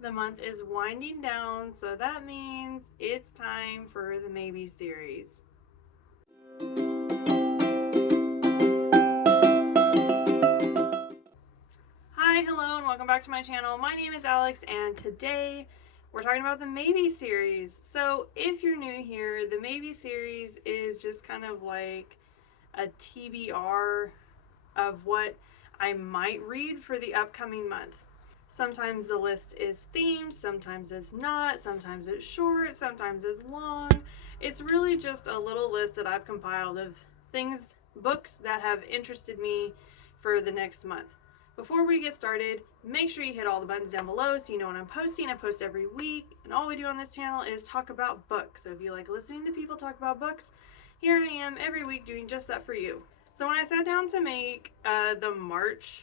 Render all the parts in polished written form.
The month is winding down, so that means it's time for the Maybe series. Hi, hello, and welcome back to my channel. My name is Alex, and today we're talking about the Maybe series. So if you're new here, the Maybe series is just kind of like a TBR of what I might read for the upcoming month. Sometimes the list is themed, sometimes it's not, sometimes it's short, sometimes it's long. It's really just a little list that I've compiled of things, books that have interested me for the next month. Before we get started, make sure you hit all the buttons down below so you know when I'm posting. I post every week, and all we do on this channel is talk about books. So if you like listening to people talk about books, here I am every week doing just that for you. So when I sat down to make the March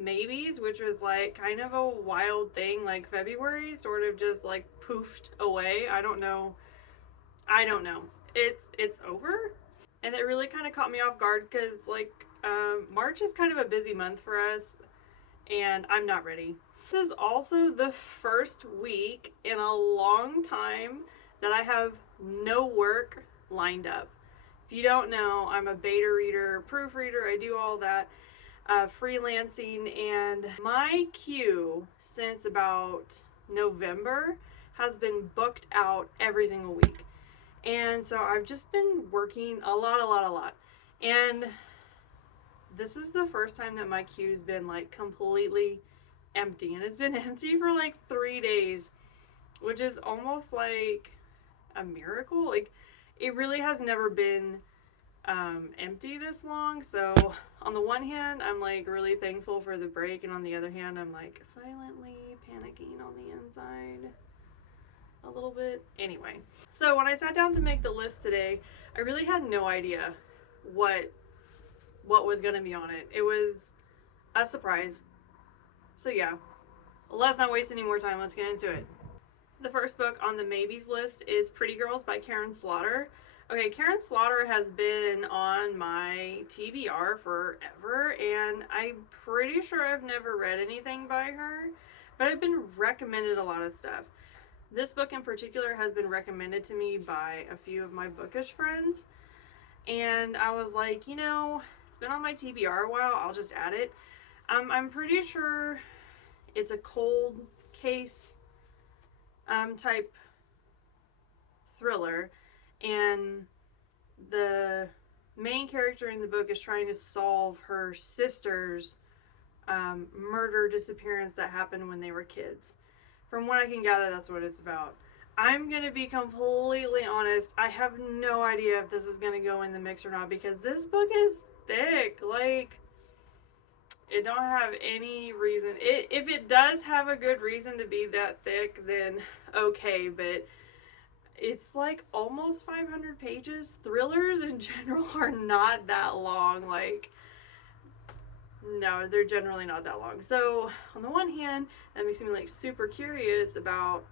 maybes, which was like kind of a wild thing, like February sort of just like poofed away. I don't know. It's over, and it really kind of caught me off guard because like March is kind of a busy month for us, and I'm not ready. This is also the first week in a long time that I have no work lined up. If you don't know, I'm a beta reader, proofreader, I do all that, freelancing, and my queue since about November has been booked out every single week. And so I've just been working a lot. And this is the first time that my queue's been like completely empty. And it's been empty for like 3 days, which is almost like a miracle. Like, it really has never been empty this long. So on the one hand, I'm like really thankful for the break, and on the other hand, I'm like silently panicking on the inside a little bit. Anyway, so when I sat down to make the list today, I really had no idea what was going to be on it. It was a surprise. So yeah, let's not waste any more time. Let's get into it. The first book on the maybes list is Pretty Girls by Karin. Okay, Karin has been on my TBR forever, and I'm pretty sure I've never read anything by her, but I've been recommended a lot of stuff. This book in particular has been recommended to me by a few of my bookish friends, and I was like, it's been on my TBR a while, I'll just add it. I'm pretty sure it's a cold case type thriller, and the main character in the book is trying to solve her sister's murder disappearance that happened when they were kids. From what I can gather, that's what it's about. I'm going to be completely honest, I have no idea if this is going to go in the mix or not, because this book is thick. Like, it don't have any reason. If it does have a good reason to be that thick, then okay, but it's like almost 500 pages. Thrillers in general are not that long. Like, no, they're generally not that long. So on the one hand, that makes me like super curious about,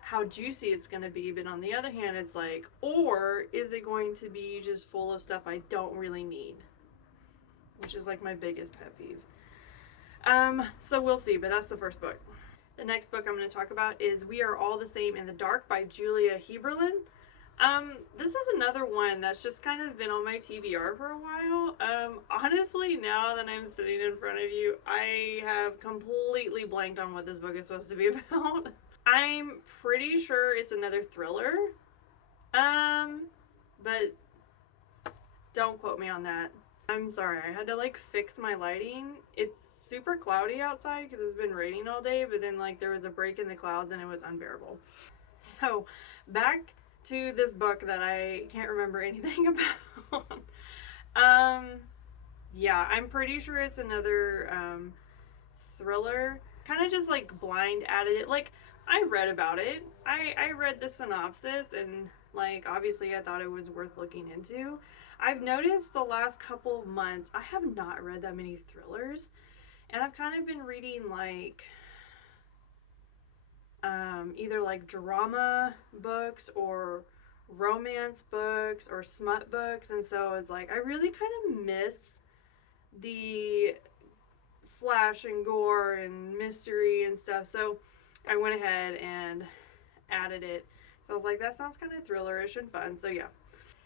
how juicy it's going to be. But on the other hand, it's like, or is it going to be just full of stuff I don't really need? Which is like my biggest pet peeve. So we'll see, but that's the first book. The next book I'm going to talk about is We Are All the Same in the Dark by Julia Heaberlin. This is another one that's just kind of been on my TBR for a while. Honestly, now that I'm sitting in front of you, I have completely blanked on what this book is supposed to be about. I'm pretty sure it's another thriller. But don't quote me on that. I'm sorry, I had to like fix my lighting. It's super cloudy outside because it's been raining all day, but then like there was a break in the clouds and it was unbearable. So back to this book that I can't remember anything about. Yeah, I'm pretty sure it's another thriller. Kind of just like blind added it. Like, I read about it. I read the synopsis, and like obviously I thought it was worth looking into. I've noticed the last couple of months I have not read that many thrillers, and I've kind of been reading like either like drama books or romance books or smut books, and so it's like I really kind of miss the slash and gore and mystery and stuff. So I went ahead and added it. So I was like, that sounds kind of thrillerish and fun. So yeah.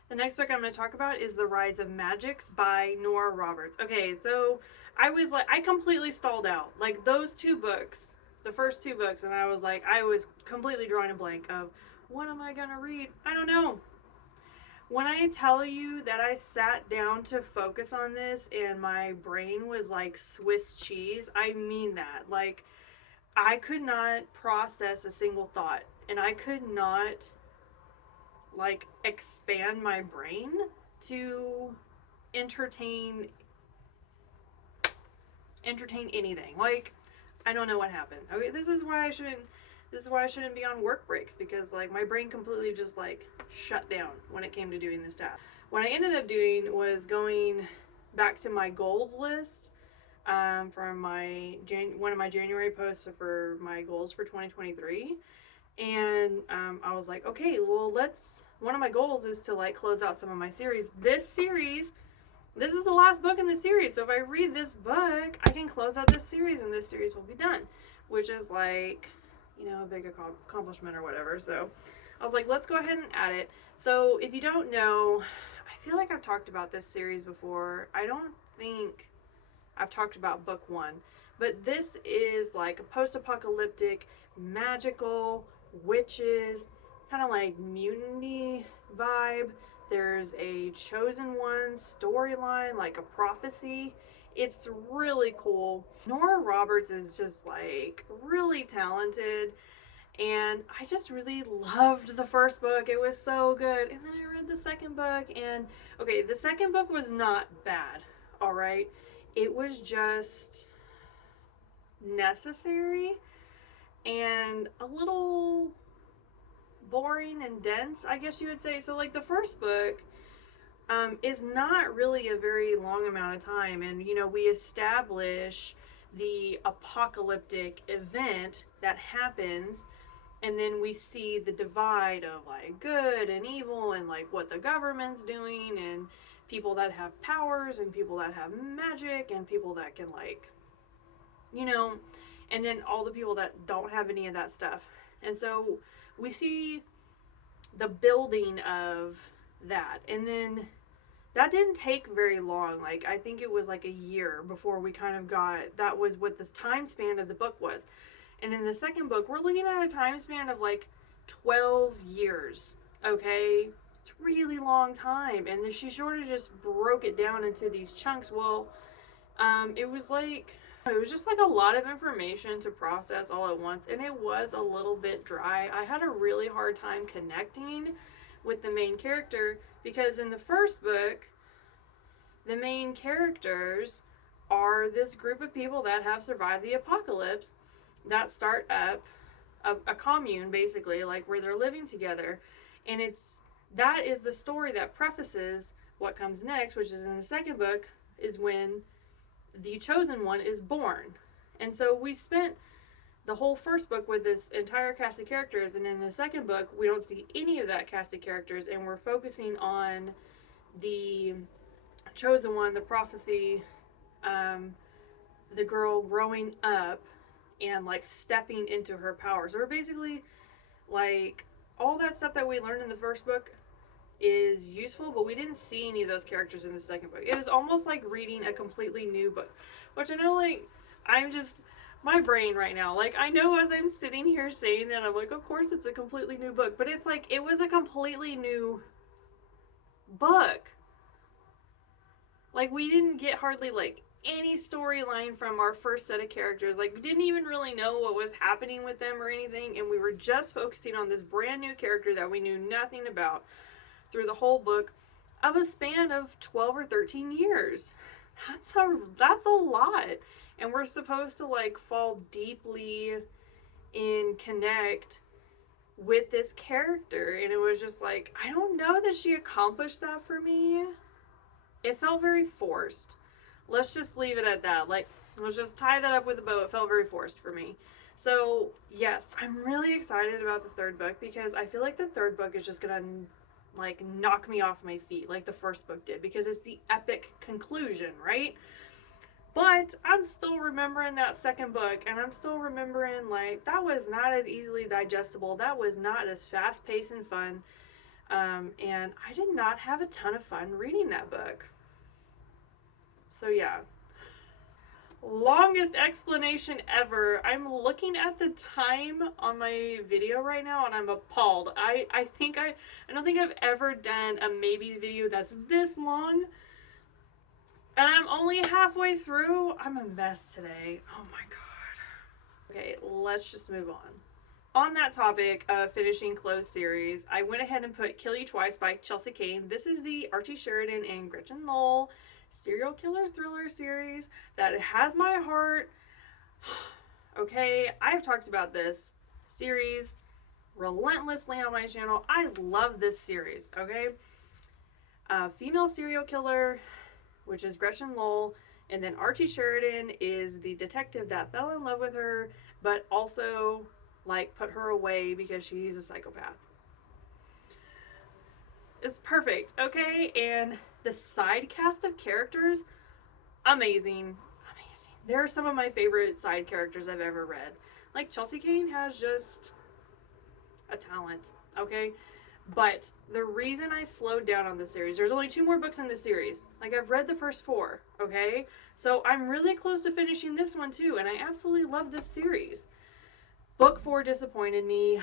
The next book I'm going to talk about is The Rise of Magicks by Nora Roberts. Okay, so I was like, I completely stalled out. Like those two books, the first two books, and I was like, I was completely drawing a blank of what am I going to read? I don't know. When I tell you that I sat down to focus on this and my brain was like Swiss cheese, I mean that. Like, I could not process a single thought, and I could not like expand my brain to entertain anything. Like, I don't know what happened. Okay, this is why I shouldn't be on work breaks, because like my brain completely just like shut down when it came to doing this task. What I ended up doing was going back to my goals list from my one of my January posts for my goals for 2023. And I was like, okay, well, one of my goals is to like close out some of my series. This is the last book in the series, so if I read this book, I can close out this series and this series will be done, which is like, you know, a big accomplishment or whatever. So I was like, let's go ahead and add it. So if you don't know, I feel like I've talked about this series before. I don't think I've talked about book one, but this is like a post-apocalyptic, magical, witches, kind of like mutiny vibe. There's a chosen one storyline, like a prophecy. It's really cool. Nora Roberts is just like really talented, and I just really loved the first book. It was so good. And then I read the second book, and okay, the second book was not bad, all right? It was just necessary and a little boring and dense, I guess you would say. So like the first book is not really a very long amount of time, and you know, we establish the apocalyptic event that happens, and then we see the divide of like good and evil, and like what the government's doing, and people that have powers and people that have magic and people that can like, you know, and then all the people that don't have any of that stuff. And so we see the building of that, and then that didn't take very long. Like, I think it was like a year before we kind of got, that was what the time span of the book was. And in the second book, we're looking at a time span of like 12 years. Okay? It's a really long time. And then she sort of just broke it down into these chunks. Well, it was just like a lot of information to process all at once, and it was a little bit dry. I had a really hard time connecting with the main character, because in the first book, the main characters are this group of people that have survived the apocalypse, that start up a commune, basically, like where they're living together. And that is the story that prefaces what comes next, which is in the second book, is when the chosen one is born. And so we spent the whole first book with this entire cast of characters, and in the second book we don't see any of that cast of characters, and we're focusing on the chosen one, the prophecy, the girl growing up and like stepping into her powers. Or basically, like, all that stuff that we learned in the first book is useful, but we didn't see any of those characters in the second book. It was almost like reading a completely new book, which I know, like, I'm just, my brain right now, like, I know as I'm sitting here saying that, I'm like, of course it's a completely new book, but it's like, it was a completely new book. Like, we didn't get hardly like any storyline from our first set of characters. Like, we didn't even really know what was happening with them or anything, and we were just focusing on this brand new character that we knew nothing about through the whole book, of a span of 12 or 13 years. That's a lot. And we're supposed to like fall deeply in connect with this character, and it was just like, I don't know that she accomplished that for me. It felt very forced. Let's just leave it at that. Like, let's just tie that up with a bow. It felt very forced for me. So yes, I'm really excited about the third book, because I feel like the third book is just gonna like knock me off my feet like the first book did, because it's the epic conclusion, right? But I'm still remembering that second book, and I'm still remembering, like, that was not as easily digestible. That was not as fast paced and fun. And I did not have a ton of fun reading that book. So, yeah. Longest explanation ever. I'm looking at the time on my video right now, and I'm appalled. I don't think I've ever done a maybe video that's this long. And I'm only halfway through. I'm a mess today. Oh my god. Okay, let's just move on. On that topic of finishing closed series, I went ahead and put Kill You Twice by Chelsea Cain. This is the Archie Sheridan and Gretchen Knoll serial killer thriller series that has my heart. Okay, I've talked about this series relentlessly on my channel. I love this series, okay? Female serial killer, which is Gretchen Knoll, and then Archie Sheridan is the detective that fell in love with her, but also, like, put her away because she's a psychopath. It's perfect, okay? And the side cast of characters, amazing. Amazing. They're some of my favorite side characters I've ever read. Like, Chelsea Cain has just a talent, okay? But the reason I slowed down on this series, there's only 2 more books in this series. Like, I've read the first 4, okay? So I'm really close to finishing this one too, and I absolutely love this series. Book 4 disappointed me,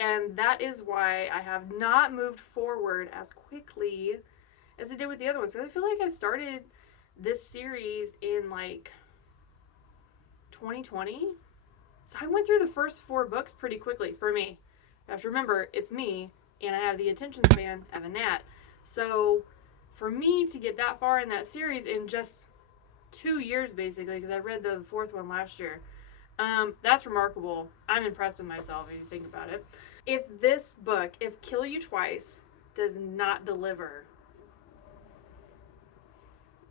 and that is why I have not moved forward as quickly as I did with the other ones. Because I feel like I started this series in, like, 2020. So I went through the first 4 books pretty quickly for me. You have to remember, it's me, and I have the attention span of a gnat. So for me to get that far in that series in just 2 years, basically, because I read the 4th one last year, that's remarkable. I'm impressed with myself if you think about it. If this book, if Kill You Twice, does not deliver,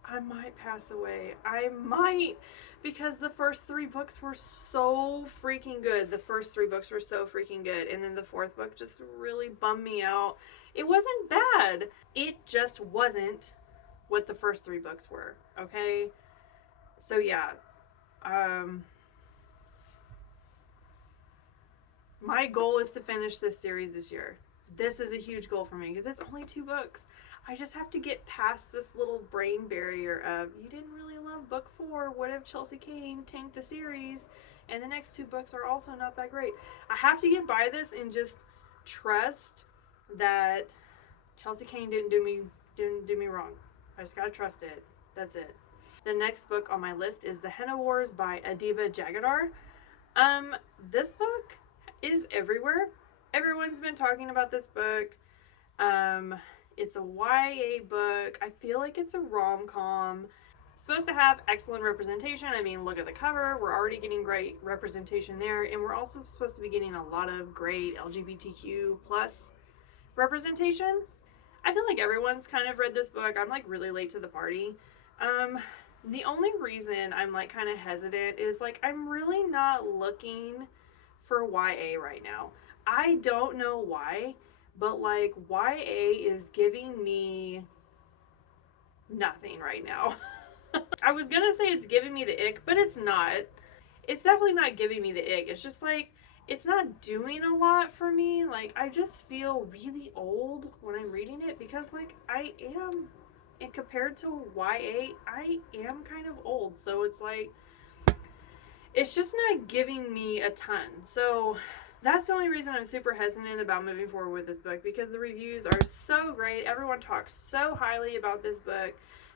I might pass away. I might, because the first 3 books were so freaking good. The first 3 books were so freaking good. And then the 4th book just really bummed me out. It wasn't bad. It just wasn't what the first 3 books were. Okay? So yeah. My goal is to finish this series this year. This is a huge goal for me because it's only 2 books. I just have to get past this little brain barrier of, you didn't really love book 4. What if Chelsea Cain tanked the series and the next 2 books are also not that great? I have to get by this and just trust that Chelsea Cain didn't do me wrong. I just gotta trust it. That's it. The next book on my list is The Henna Wars by Adiba Jaigirdar. This book is everywhere. Everyone's been talking about this book. It's a YA book. I feel like it's a rom-com. It's supposed to have excellent representation. I mean, look at the cover. We're already getting great representation there, and we're also supposed to be getting a lot of great LGBTQ plus representation. I feel like everyone's kind of read this book. I'm, like, really late to the party. The only reason I'm, like, kind of hesitant is, like, I'm really not looking for YA right now. I don't know why, but, like, YA is giving me nothing right now. I was gonna say it's giving me the ick, but it's not. It's definitely not giving me the ick. It's just, like, it's not doing a lot for me. Like, I just feel really old when I'm reading it because, like, I am, and compared to YA, I am kind of old. So it's like, it's just not giving me a ton. So that's the only reason I'm super hesitant about moving forward with this book, because the reviews are so great. Everyone talks so highly about this book.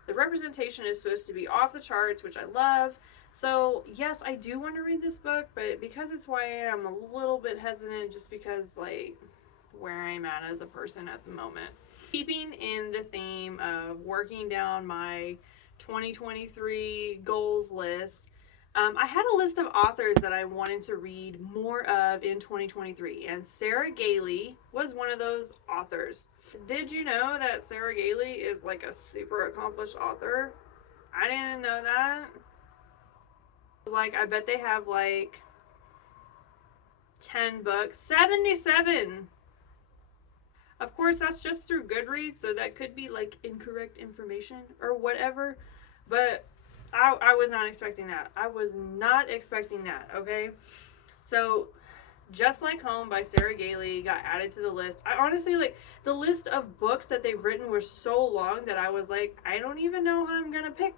The representation is supposed to be off the charts, which I love. So yes, I do want to read this book, but because it's YA, I'm a little bit hesitant just because, like, where I'm at as a person at the moment. Keeping in the theme of working down my 2023 goals list, I had a list of authors that I wanted to read more of in 2023, and Sarah Gailey was one of those authors. Did you know that Sarah Gailey is, like, a super accomplished author? I didn't know that. Like, I bet they have, like, 10 books. 77! Of course, that's just through Goodreads, so that could be, like, incorrect information or whatever. But I was not expecting that. I was not expecting that, okay? So, Just Like Home by Sarah Gailey got added to the list. I honestly, like, the list of books that they've written was so long that I was like, I don't even know how I'm gonna pick.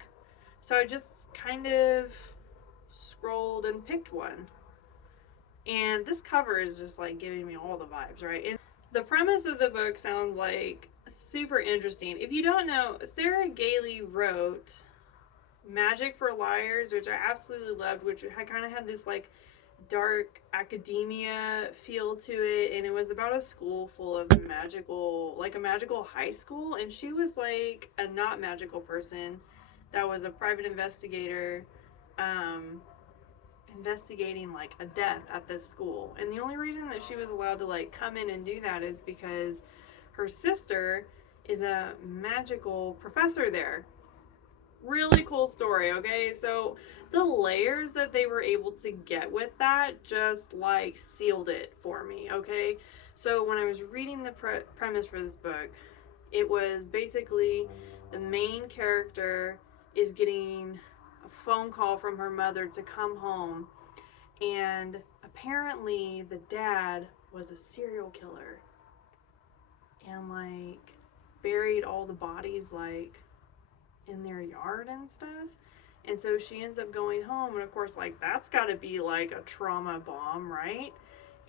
So I just kind of scrolled and picked one. And this cover is just like giving me all the vibes, right? And the premise of the book sounds like super interesting. If you don't know, Sarah Gailey wrote Magic for Liars, which I absolutely loved, which I kind of had this like dark academia feel to it, and it was about a school full of magical, like a magical high school, and she was like a not magical person that was a private investigator, um, investigating like a death at this school. And the only reason that she was allowed to like come in and do that is because her sister is a magical professor there. Really cool story, okay? So the layers that they were able to get with that just like sealed it for me, okay? So when I was reading the premise for this book, it was basically the main character is getting a phone call from her mother to come home, and apparently the dad was a serial killer and like buried all the bodies like in their yard and stuff. And so she ends up going home, and of course, like, that's got to be like a trauma bomb, right?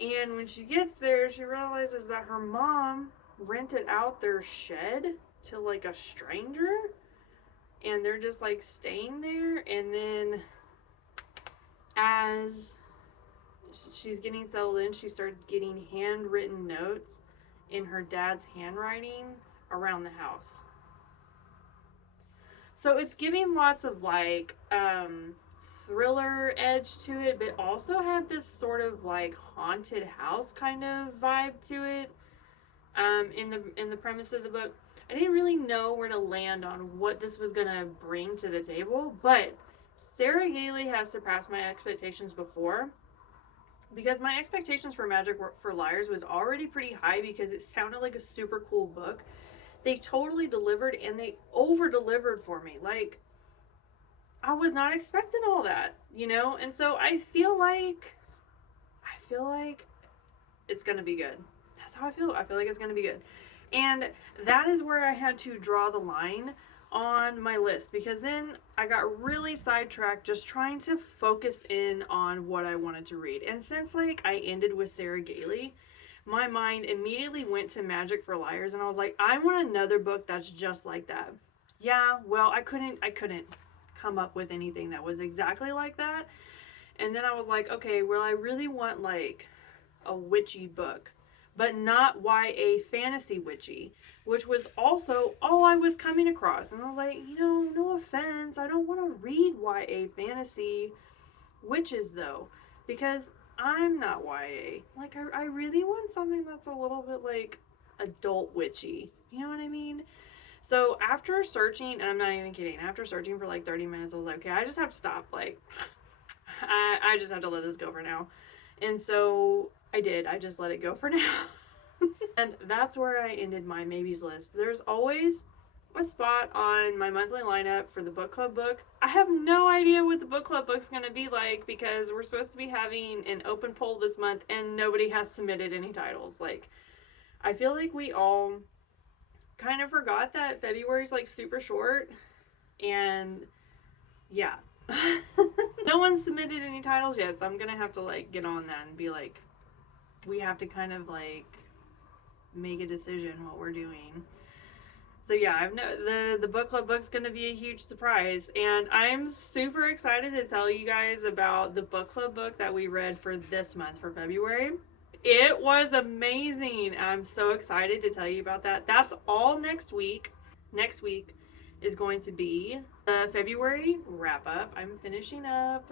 And when she gets there, she realizes that her mom rented out their shed to like a stranger, and they're just like staying there. And then as she's getting settled in, she starts getting handwritten notes in her dad's handwriting around the house. So it's giving lots of like thriller edge to it, but also had this sort of like haunted house kind of vibe to it. In the premise of the book, I didn't really know where to land on what this was gonna bring to the table, but Sarah Gailey has surpassed my expectations before, because my expectations for Magic for Liars was already pretty high because it sounded like a super cool book. They totally delivered, and they over delivered for me. Like, I was not expecting all that, you know? And so I feel like it's going to be good. That's how I feel. I feel like it's going to be good. And that is where I had to draw the line on my list, because then I got really sidetracked just trying to focus in on what I wanted to read. And since like I ended with Sarah Gailey, my mind immediately went to Magic for Liars, and I was like, I want another book that's just like that. Yeah, well, I couldn't come up with anything that was exactly like that. And then I was like, okay, well, I really want like a witchy book, but not YA fantasy witchy, which was also all I was coming across. And I was like, no offense, I don't want to read YA fantasy witches though, because I'm not YA. Like, I really want something that's a little bit like adult witchy. You know what I mean? So after searching, and I'm not even kidding, after searching for like 30 minutes, I was like, okay, I just have to stop. Like, I just have to let this go for now. And so I did. I just let it go for now. And that's where I ended my maybes list. There's always a spot on my monthly lineup for the book club book. I have no idea what the book club book's going to be like, because we're supposed to be having an open poll this month and nobody has submitted any titles. Like, I feel like we all kind of forgot that February's like super short, and yeah. No one submitted any titles yet, so I'm gonna have to like get on that and be like, we have to kind of like make a decision what we're doing. So yeah, the book club book's gonna be a huge surprise, and I'm super excited to tell you guys about the book club book that we read for this month, for February. It was amazing. I'm so excited to tell you about that. That's all next week. Next week is going to be the February wrap up. I'm finishing up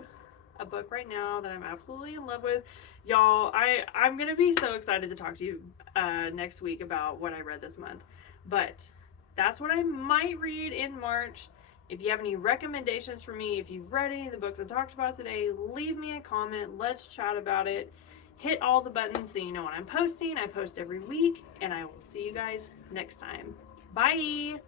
a book right now that I'm absolutely in love with. Y'all, I'm going to be so excited to talk to you next week about what I read this month. But that's what I might read in March. If you have any recommendations for me, if you've read any of the books I talked about today, leave me a comment. Let's chat about it. Hit all the buttons so you know when I'm posting. I post every week, and I will see you guys next time. Bye!